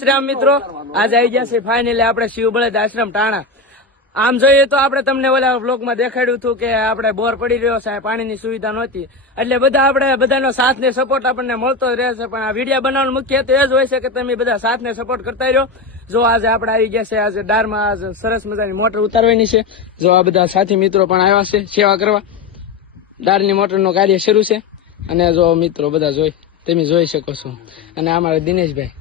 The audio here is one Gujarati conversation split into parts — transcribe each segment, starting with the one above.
શ્રી રામ મિત્રો, આજે આવી ગયા છે ફાઇનલી આપણે શિવ બળદ આશ્રમ ટાણા. આમ જોઈએ તો આપણે તમને ઓલા બ્લોગમાં દેખાડ્યું હતું કે આપણે બોર પડી રહ્યો છે, પાણીની સુવિધા નહોતી, એટલે આપણે બધાનો સાથ ને સપોર્ટ આપણને મળતો જ રહેશે. પણ આ વિડીયો બનાવવાનો મુખ્ય હેતુ એ જ હોય છે કે તમે બધા સાથ ને સપોર્ટ કરતા રહ્યો. જો આજે આપણે આવી ગયા છે, આજે ડારમાં સરસ મજાની મોટર ઉતારવાની છે. જો આ બધા સાથી મિત્રો પણ આવ્યા છે સેવા કરવા. ડારની મોટરનું કાર્ય શરૂ છે અને જો મિત્રો બધા તમે જોઈ શકો છો. અને અમારા દિનેશભાઈ,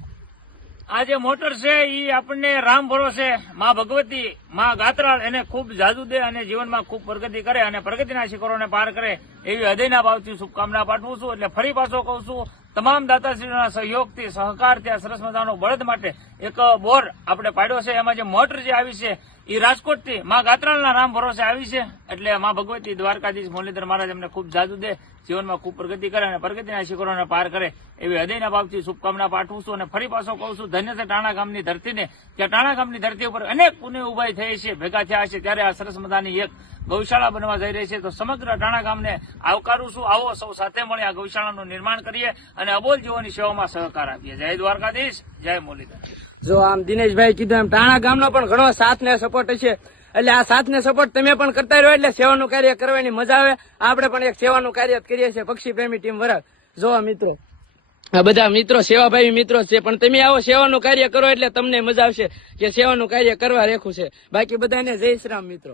આ જે મોટર છે એ આપણને રામ ભરોસે માં ભગવતી માં ગાત્રાળ એને ખૂબ જાદુ દે અને જીવનમાં ખૂબ પ્રગતિ કરે અને પ્રગતિના શિખરોને પાર કરે એવી હૃદયના ભાવથી શુભકામના પાઠવું છું. એટલે ફરી પાછો કહું છું, તમામ દાતાશ્રીઓના સહયોગથી સહકારથી આ સરસ મજાનો બળદ માટે એક બોર આપણે પાડ્યો છે. એમાં જે મોટર જે આવી છે એ રાજકોટથી માં ગાત્રાળના રામ ભરોસે આવી છે. એટલે માં ભગવતી દ્વારકાધીશ મુરલીધર મહારાજ એમને ખૂબ જાદુ દે, જીવનમાં ખૂબ પ્રગતિ કરે અને પ્રગતિના શિખરોને પાર કરે એવી હૃદયના ભાવથી શુભકામના પાઠવું છું. અને ફરી પાછો કહું છું, ધન્ય છે ટાણા ગામની ધરતીને, કે ટાણા ગામની ધરતી ઉપર અનેક પુણ્ય ઉભાઈ થઈ છે, ભેગા થયા છે, ત્યારે આ સરસ મજાની એક ગૌશાળા બનવા જઈ રહી છે. તો સમગ્ર ટાણા ગામને આવકારું છું. આવો સૌ સાથે મળી આ ગૌશાળાનું નિર્માણ કરીએ અને અબોલ જીવોની સેવામાં સહકાર આપીએ. જય દ્વારકાધીશ, જય મુરલીધર. જો આમ દિનેશભાઈ કીધું એમ ટાણા ગામનો પણ ઘણો સાથ ને સપોર્ટ છે. એટલે આ સાથ ને સપોર્ટ તમે પણ કરતા રહ્યો એટલે સેવાનું કાર્ય કરવાની મજા આવે. આપણે પણ એક સેવાનું કાર્ય કરીએ છીએ, પક્ષી પ્રેમી ટીમ વરાળ. જો મિત્રો, આ બધા મિત્રો સેવાભાવી મિત્રો છે, પણ તમે આવો સેવાનું કાર્ય કરો એટલે તમને મજા આવશે કે સેવાનું કાર્ય કરવા રેખું છે. બાકી બધાને જય શ્રી રામ મિત્રો.